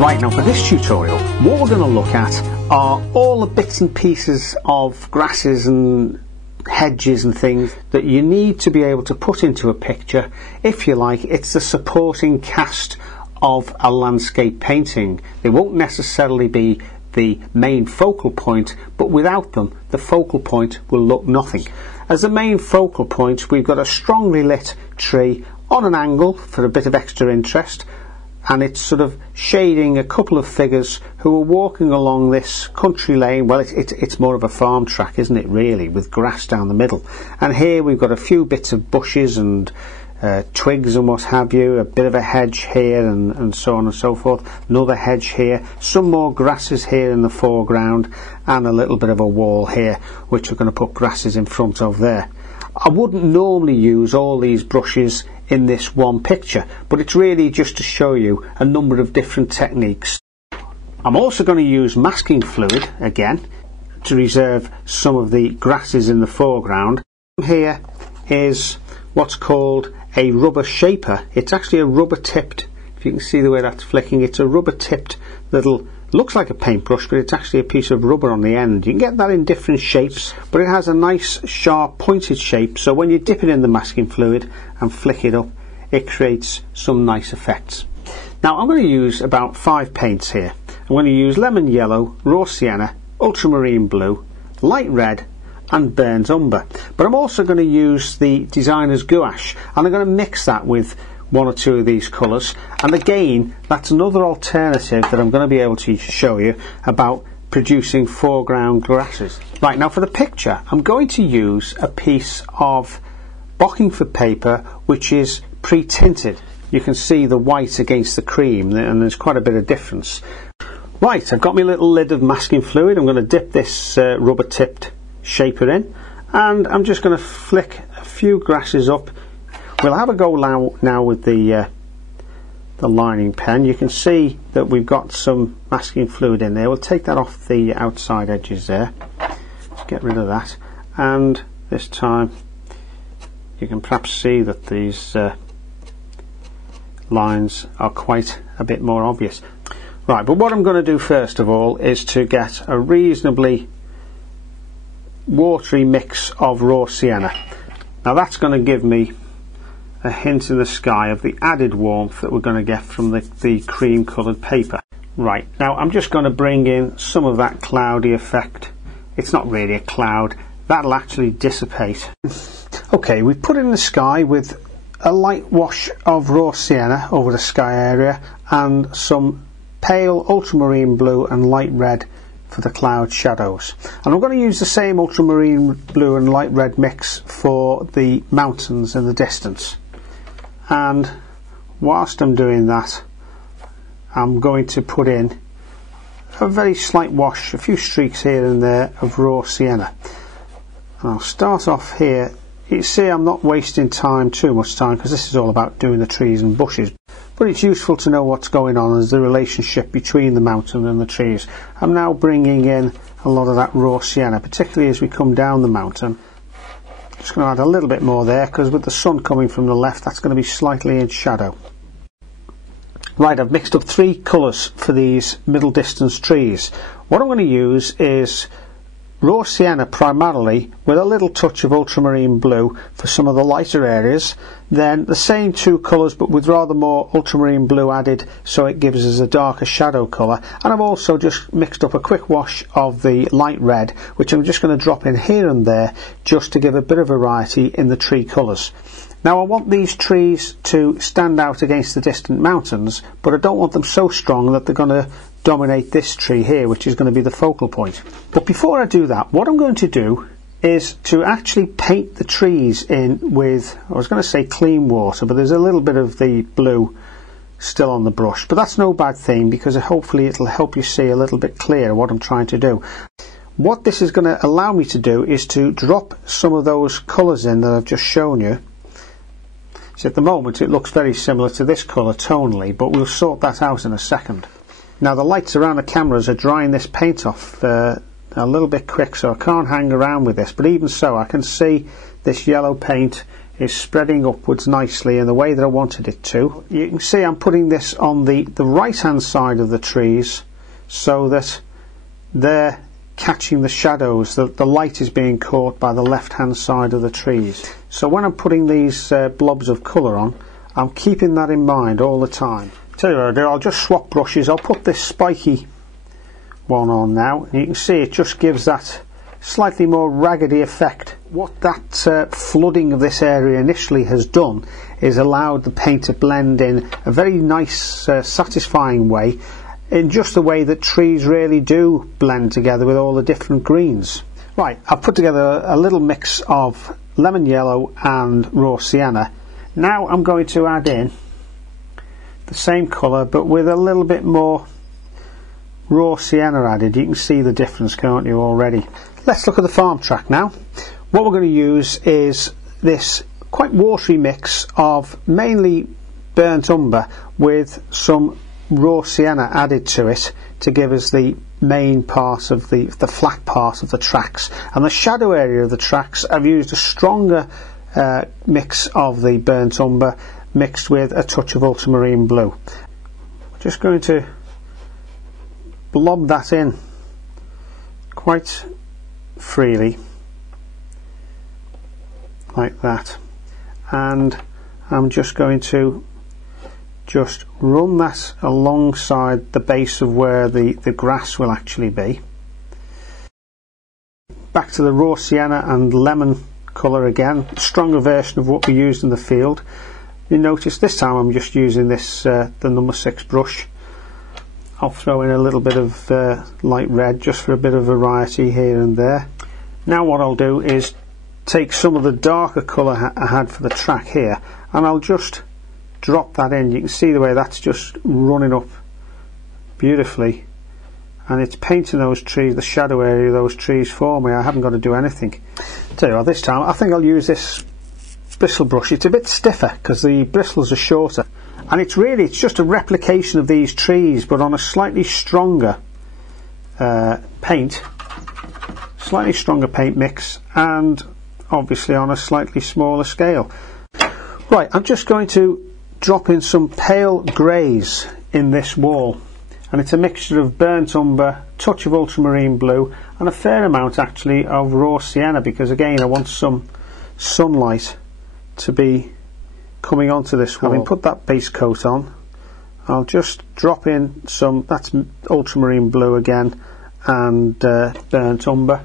Right, now for this tutorial, what we're going to look at are all the bits and pieces of grasses and hedges and things that you need to be able to put into a picture. If you like, it's the supporting cast of a landscape painting. They won't necessarily be the main focal point, but without them, the focal point will look nothing. As the main focal point, we've got a strongly lit tree on an angle for a bit of extra interest, and it's sort of shading a couple of figures who are walking along this country lane. Well, it's more of a farm track, isn't it, really, with grass down the middle. And here we've got a few bits of bushes and twigs and what have you, a bit of a hedge here and so on and so forth, another hedge here, some more grasses here in the foreground, and a little bit of a wall here, which we're going to put grasses in front of there. I wouldn't normally use all these brushes in this one picture, but it's really just to show you a number of different techniques. I'm also going to use masking fluid again to reserve some of the grasses in the foreground. Here is what's called a rubber shaper. It's actually a rubber tipped, if you can see the way that's flicking, it's a rubber tipped little, looks like a paintbrush, but it's actually a piece of rubber on the end. You can get that in different shapes, but it has a nice sharp pointed shape, so when you dip it in the masking fluid and flick it up, it creates some nice effects. Now I'm going to use about 5 paints here. I'm going to use lemon yellow, raw sienna, ultramarine blue, light red and burnt umber, but I'm also going to use the designer's gouache, and I'm going to mix that with 1 or 2 of these colours. And again, that's another alternative that I'm going to be able to show you about producing foreground grasses. Right, now for the picture, I'm going to use a piece of Bockingford paper which is pre-tinted. You can see the white against the cream, and there's quite a bit of difference. Right, I've got my little lid of masking fluid. I'm going to dip this rubber tipped shaper in, and I'm just going to flick a few grasses up. We'll have a go now with the lining pen. You can see that we've got some masking fluid in there. We'll take that off the outside edges there. Let's get rid of that, and this time you can perhaps see that these lines are quite a bit more obvious. Right, but what I'm going to do first of all is to get a reasonably watery mix of raw sienna. Now that's going to give me a hint in the sky of the added warmth that we're going to get from the cream coloured paper. Right, now I'm just going to bring in some of that cloudy effect. It's not really a cloud, that'll actually dissipate. Okay, we've put in the sky with a light wash of raw sienna over the sky area and some pale ultramarine blue and light red for the cloud shadows. And I'm going to use the same ultramarine blue and light red mix for the mountains in the distance. And whilst I'm doing that, I'm going to put in a very slight wash, a few streaks here and there of raw sienna. And I'll start off here. You see, I'm not wasting too much time, because this is all about doing the trees and bushes, but it's useful to know what's going on as the relationship between the mountain and the trees. I'm now bringing in a lot of that raw sienna, particularly as we come down the mountain. Just going to add a little bit more there, because with the sun coming from the left, that's going to be slightly in shadow. Right, I've mixed up 3 colours for these middle distance trees. What I'm going to use is raw sienna primarily, with a little touch of ultramarine blue for some of the lighter areas, then the same 2 colours but with rather more ultramarine blue added, so it gives us a darker shadow colour. And I've also just mixed up a quick wash of the light red, which I'm just going to drop in here and there just to give a bit of variety in the tree colours. Now I want these trees to stand out against the distant mountains, but I don't want them so strong that they're going to dominate this tree here, which is going to be the focal point. But before I do that, what I'm going to do is to actually paint the trees in with, I was going to say clean water, but there's a little bit of the blue still on the brush, but that's no bad thing, because hopefully it'll help you see a little bit clearer what I'm trying to do. What this is going to allow me to do is to drop some of those colours in that I've just shown you. So at the moment it looks very similar to this colour tonally, but we'll sort that out in a second. Now the lights around the cameras are drying this paint off a little bit quick, so I can't hang around with this, but even so I can see this yellow paint is spreading upwards nicely in the way that I wanted it to. You can see I'm putting this on the right hand side of the trees so that they're catching the shadows, the light is being caught by the left hand side of the trees. So when I'm putting these blobs of colour on, I'm keeping that in mind all the time. Tell you what I'll do, I'll just swap brushes. I'll put this spiky one on now, and you can see it just gives that slightly more raggedy effect. What that flooding of this area initially has done is allowed the paint to blend in a very nice satisfying way, in just the way that trees really do blend together with all the different greens. Right, I've put together a little mix of lemon yellow and raw sienna. Now I'm going to add in the same colour but with a little bit more raw sienna added. You can see the difference, can't you, already? Let's look at the farm track now. What we're going to use is this quite watery mix of mainly burnt umber with some raw sienna added to it to give us the main part of the flat part of the tracks. And the shadow area of the tracks, I've used a stronger mix of the burnt umber mixed with a touch of ultramarine blue. Just going to blob that in quite freely like that, and I'm just going to just run that alongside the base of where the grass will actually be. Back to the raw sienna and lemon colour again, stronger version of what we used in the field. You notice this time I'm just using this the number 6 brush. I'll throw in a little bit of light red just for a bit of variety here and there. Now what I'll do is take some of the darker colour I had for the track here, and I'll just drop that in. You can see the way that's just running up beautifully, and it's painting those trees, the shadow area of those trees for me. I haven't got to do anything. Tell you what, this time I think I'll use this bristle brush. It's a bit stiffer because the bristles are shorter, and it's just a replication of these trees but on a slightly stronger paint mix, and obviously on a slightly smaller scale. Right, I'm just going to drop in some pale greys in this wall, and it's a mixture of burnt umber, touch of ultramarine blue, and a fair amount actually of raw sienna, because again I want some sunlight to be coming onto this wall. Having put that base coat on, I'll just drop in some, that's ultramarine blue again, and burnt umber,